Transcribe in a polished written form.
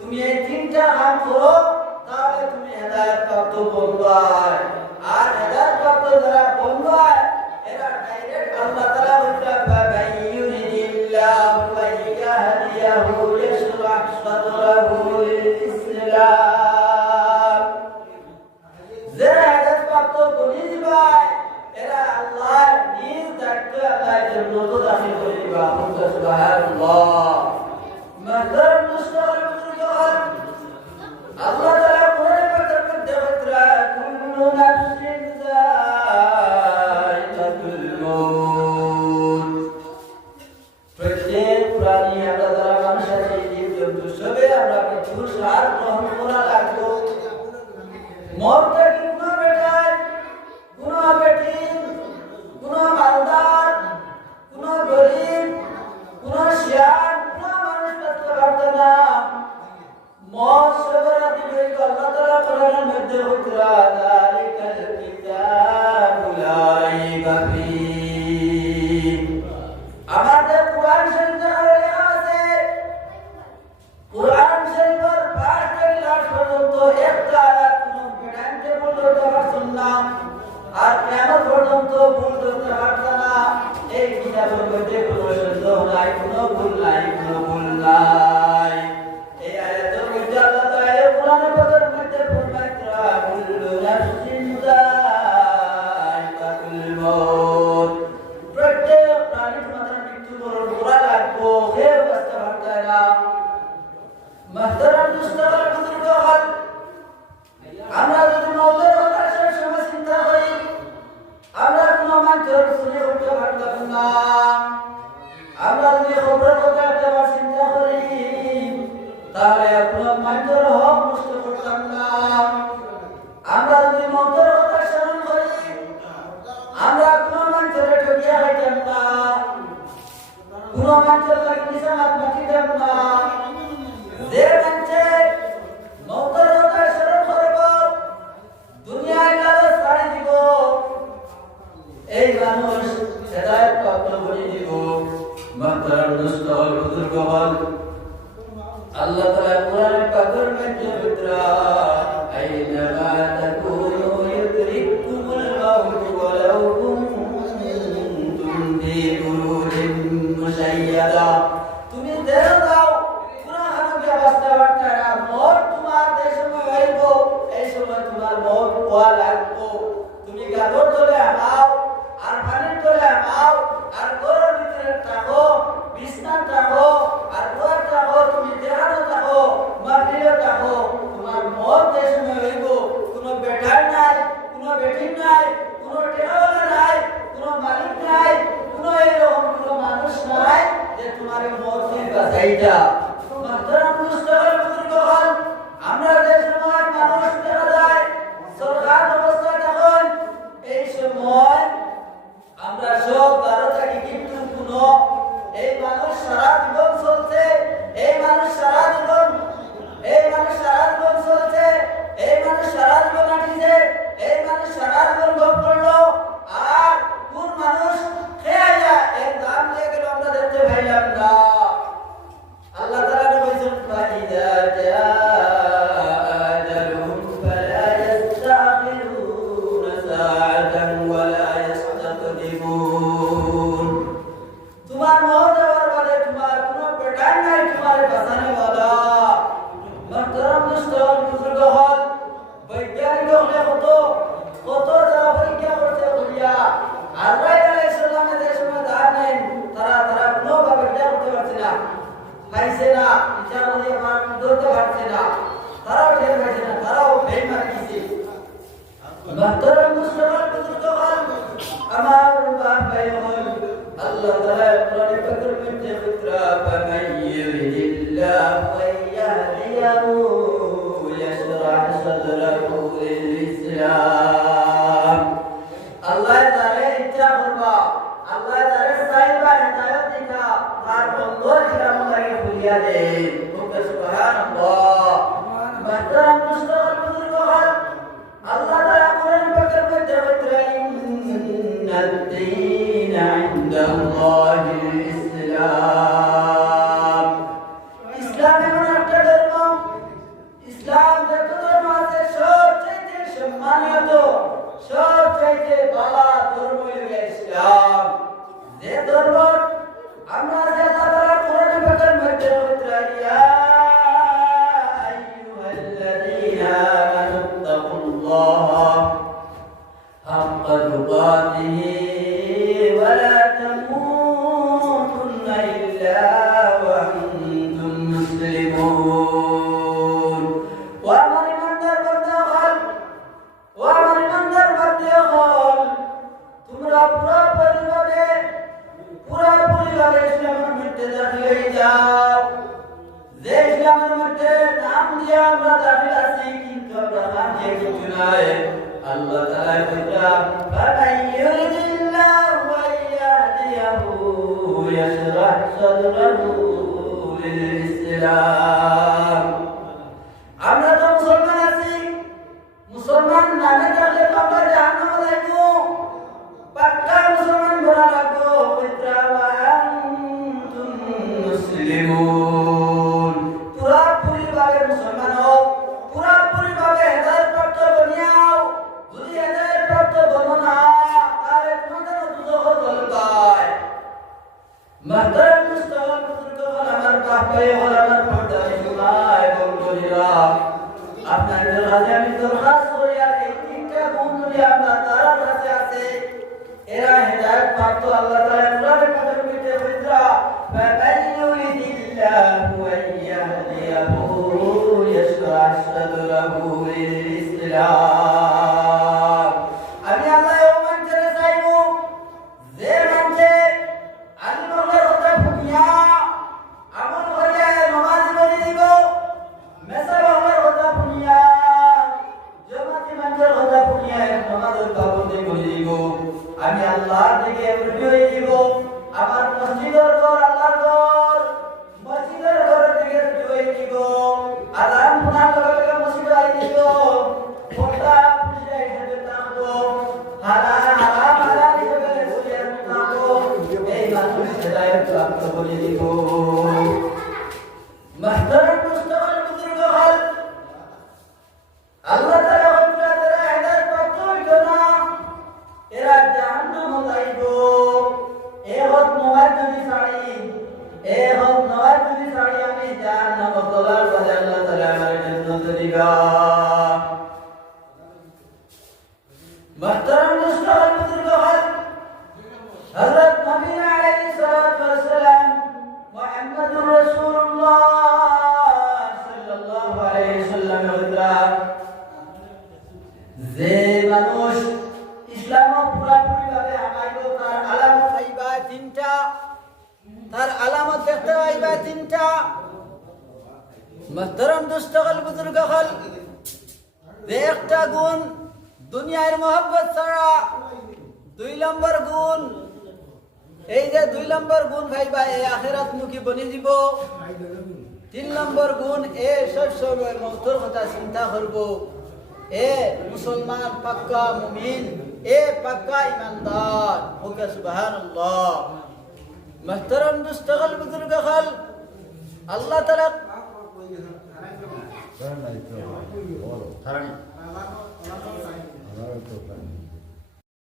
তুমি এই তিনটা কাম করো তাহলে তুমি হেদায়েত প্রাপ্ত বনবাই। আর হেদায়েত প্রাপ্ত যারা বনবাই এরা ডাইরেক্ট আল্লাহ তাআলা বলতে বাবাইয়ুরিদিল্লাহু ওয়াইয়াহদিয়াহু ইয়াশরাহ সাদরাহু লিল ইসলাম। যারা হেদায়েত প্রাপ্ত বনবাই এরা আল্লাহ নিজ দায়িত্ব আল্লাহর জন্য দাখিল করে দিবা। সুবহানাল্লাহ। মাদার মুস্তাকিম আল্লাহ তাআলা কোরআনে পাকের মধ্যে বলেন কুল্লু নাফসিন যায়িকাতুল মউত। প্রত্যেক প্রাণী আমরা যারা মানুষ আছি জীবজন্তু সবে আমরা মৃত্যুর স্বাদ গ্রহণ করা লাগবো। মরতে কি গুনাহ বেটায় গুনাহ বেটি গুনাহ মালদার গুনাহ গরিব গুনাহ শিয়ান গুনাহ মানুষ করতে পারতো না। মত সবরা দিবে আল্লাহ তাআলা কোরআনের মধ্যে বলরা যালিকাল কিতাবু লা রাইবা ফীহি। আমাদের কোরআন শরীফে লেখা আছে কোরআন শরীফের পাঁচ থেকে লাস্ট পর্যন্ত একটা আয়াত কোন বেদান্তে ভুল করতে পারছেন না আর কিয়ামত পর্যন্ত ভুল করতে পারছে না। এই কিতাবের মধ্যে কোনো সন্দেহ নাই, কোনো ভুল নাই, কোনো ভুল নাই। এই আয়াতের মধ্যে আল্লাহ তাআলা কোরআনের পাকের মধ্যে ফরমাইছেন কুল্লু নাফসিন যায়িকাতুল মউত। প্রত্যেক প্রাণীর মাথায় মৃত্যুবরণ করা লাগবে, কেউ বাঁচতে পারবে না। মাহতারাম মুস্তাকিম বুজুর্গ হল আমরা যদি মওতের কথা সবসময় চিন্তা করি আমরা কোনো মানুষের শুনে উঠতে পারতাম না। আমরা যদি খবরের কথা একটা চিন্তা করি তাহলে কোনো মানুষের হক নষ্ট করতাম না। আমরা যদি মওতের কথা স্মরণ করি আমরা কোনো মানুষের ঠকিয়া খাইতাম না, কোনো মানুষের লাগে নিশানাত মাটিতাম না। যে মানুষে মওতের কথা স্মরণ করব দুনিয়ায় লালচ ছাড়ি দিব এই মানুষ হেদায়েত প্রাপ্ত করে দিব। মাহতারাম মুস্তাকিম বুজুর্গ হল আল্লাহ তাআলা কোরআনের পাকের মধ্যে বলেন আইনামা তাকুনু ইউদরিকুমুল মাউত ওয়ালাউ কুনতুম ফি বুরুজিন মুশাইয়াদা। তুমি দেহ দাও কোরআনে ব্যবস্থা করতে না, মত তোমার যে সময় হইব এই সময় তোমার মত হওয়া লাগবে। তুমি গাদর তলে হাও আর পানির তলে হাও আর ঘরের ভিতরে থাকো বিছনা থাকো আর ঘর থাকো তুমি দেহানো থাকো মাটিও থাকো তোমার মত যে সময় হইব কোনো বেটার নাই কোনো বেটি নাই কোনো টেকাওয়ালা নাই কোনো মালিক নাই কোনো এরকম কোনো মানুষ নাই যে তোমার মতকে বাঁচাইটা। মাহতারাম মুস্তাকিম বুজুর্গ হল আমরা যে সময় মানুষ দেখা যায় সরকার অবস্থায় তখন এই সময় আমরা সব দ্বারা থাকি কিন্তু কোনো এই মানুষ সারা জীবন চলছে এই মানুষ সারা জীবন চলছে এই মানুষ সারা জীবন হাঁটিছে এই মানুষ সারা জীবন ভোগ করলো আর কোন মানুষ খেয়ে এর দাম দিয়ে গেল আমরা দেখতে পাইলাম না। আল্লাহ তাআলা বলেছেন ফাইদা জাআজালুহুম ফালা ইস্তাখিরুনা সাআতান ওয়ালা ইস্তাকদিমুন। তোমার মওত যাওয়ার পরে তোমার কোনো বেটার নাই তোমার বাঁচানে वाला। মাহতারাম মুস্তাকিম বুজুর্গ হল বৈজ্ঞানিক হলে কত যারা পরীক্ষা করতে করিয়া আজরাইল আলাইহিস সালামের যে সময় দাঁড় নেন তারা কোনোভাবে এটা করতে পারছে না, পাইছে না। বিচার করে আমার ধরতে পারছে না, তারাও টের পাচ্ছে না, তারাও বেইমান দিছে। মাহতারাম মুসলমান বুজুর্গ হল, আমার বাপ ভাই হল, আল্লাহ তাআলা কোরআনে পাকের মধ্যে ফিতরা ফামান ইউরিদিল্লাহু আইয়াহদিয়াহু ইয়াশরাহ সাদরাহু লিল ইসলাম। আল্লাহ তাআলা ইচ্ছা করবা, আল্লাহ তাআলা চাইবা হেদায়েত দিতা, তার বন্ধর ইসলাম লাগে খুলিয়া দেন। সুবহানাল্লাহ। মাহতারাম মুসলমান বুজুর্গ হল, আল্লাহ তাআলা কোরআন পাকের মধ্যে ফিতরা ইন্নাদ দীনা ইনদাল্লাহিল ইসলাম। ইসলাম এমন একটা ধর্ম, ইসলাম যত ধর্ম আছে সবচেয়ে সম্মানিত, সবচেয়ে ভালো ধর্ম হলো ইসলাম। যে ধর্ম আমরা আল্লাহ তাআলা কোরআন পাকের মধ্যে ফিতরা ইয়া আইয়ুহাল্লাযীনা আমানু তাকুল্লাহ হাক্কা তুকাতিহি ওয়া লা তামুতুন্না ইল্লা ওয়া আনতুম মুসলিমুন। ওয়া আমার ইমানদার বান্দা হল, ওয়া আমার ইমানদার বান্দা হল, তোমরা পুরোপুরিভাবে ইসলামের মধ্যে দাখিল হয়ে যাও। যে ইসলামের মধ্যে নাম দিয়ে আমরা দাখিল আছি, কিন্তু আমরা নাম দিয়ে কিছু নাই। আল্লাহ তাআলা কইতা ফামান ইউরিদিল্লাহু আইয়াহদিয়াহু ইয়াশরাহ সাদরাহু লিল ইসলাম। আমরা তো মুসলমান আছি, মুসলমান নামে থাকলে তো আমরা জাহান্নামে যাইবো, পাক্কা মুসলমান বলা লাগবো। ফিতরা ওয়া আনতুম মুসলিমুন। পুরাপুরিভাবে মুসলমান হও, পুরাপুরিভাবে হেদায়েতপ্রাপ্ত বনিয়াও। যদি হেদায়েতপ্রাপ্ত বনো না, তাহলে তোমাদের দুজহ জ্বলবায়। মাহতারাম মুসলমান বুজুর্গ হল, আমার বাপ ভাই হল, আমার পর্দায় জুমায় বন্ধুরা, আপনাদের কাছে আমি দরখাস্ত করি, আর এই তিনটা গুণ যদি আপনার তার কাছে আছে, এরা হেদায়েত প্রাপ্ত। আল্লাহ তাআলা কোরআনে পাকের মধ্যে ফিতরা ফামান ইউরিদিল্লাহু আইয়াহদিয়াহু ইয়াশরাহ সাদরাহু লিল ইসলাম। আমি আল্লাহ ও মানুষের চাইবো, যে মানুষে আল্লাহর কথা শুনিয়া আমল করে নামাজ পড়ে দিব, মেসাবাহর কথা শুনিয়া জমাতি মানুষের কথা শুনিয়া নামাজের পাবন্দি করে দিব। আমি আল্লাহ থেকে রুজু হয়ে দিব। আমার মসজিদের ঘর আল্লাহর ঘর, মসজিদের ঘর থেকে রুজু হয়ে দিব। আযান শোনার লগে লগে মসজিদে আই দিব। পর্দা পুরুষরা হিসেবে থাকবো, হালাল হিসেবে পুরুষের থাকবো। এই মানুষ হেদায়েত প্রাপ্ত করে দিব। মাহতারাম মুসলমান বুজুর্গ হল, আল্লাহ তাআলা যারা হেদায়েত প্রাপ্ত হইল না, এরা জাহান্নামে যাইব। এ হক নওয়াজ যদি ছাড়ি, এ হক নওয়াজ যদি ছাড়ি আমি জাহান্নামে চলার পথে আল্লাহ তাআলা আমার জান্নাত দিবা। মাহতারাম মুসলমান বুজুর্গ হল, হযরত নবী আলাইহিস সালাতু ওয়াস সালাম মুহাম্মদুর রাসূলুল্লাহ সাল্লাল্লাহু আলাইহি ওয়াসাল্লামের হযরত, যে মানুষ ইসলাম পুরোপুরিভাবে আমাইব, তার আলামত পাইবা তিনটা, তার আলামত দেখতে পাইবা তিনটা। মুহতারাম দোস্তগণ বুজুর্গ হল, যে একটা গুণ দুনিয়ার মহব্বত ছাড়া, 2 নম্বর গুণ, এই যে 2 নম্বর গুণ পাইবা, এই আখিরাত মুখী বনি দিব। 3 নম্বর গুণ, এ সব সময় মওতের কথা চিন্তা করব। এ মুসলমান পাক্কা মুমিন, এ পাক্কা ইমানদার। ওকে সুবহানাল্লাহ। মুহতারাম দোস্তগণ বুজুর্গ হল, আল্লাহ তাআলা Karena itu, oh, karena